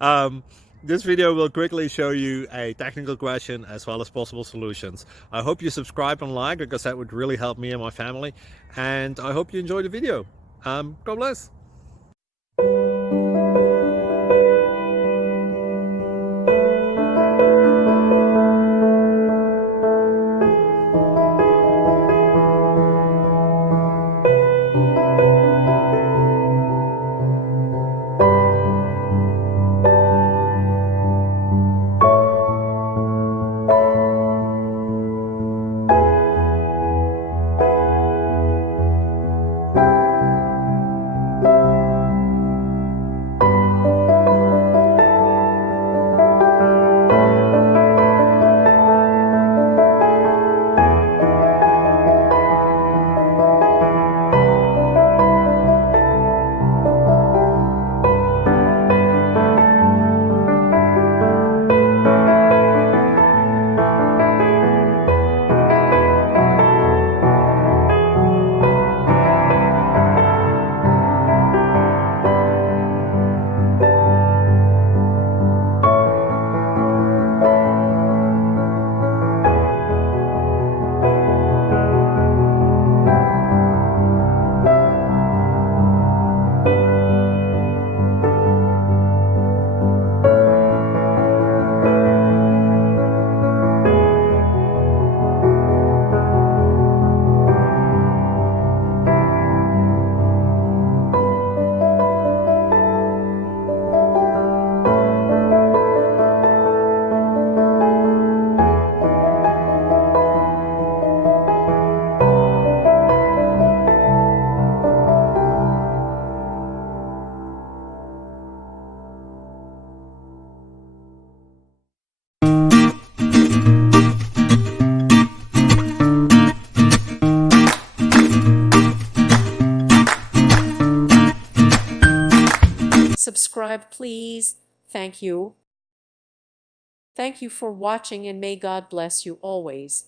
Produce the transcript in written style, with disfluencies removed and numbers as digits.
um, this video will quickly show you a technical question as well as possible solutions. I hope you subscribe and like, because that would really help me and my family. And I hope you enjoy the video. God bless. Subscribe, please. Thank you. Thank you for watching, and may God bless you always.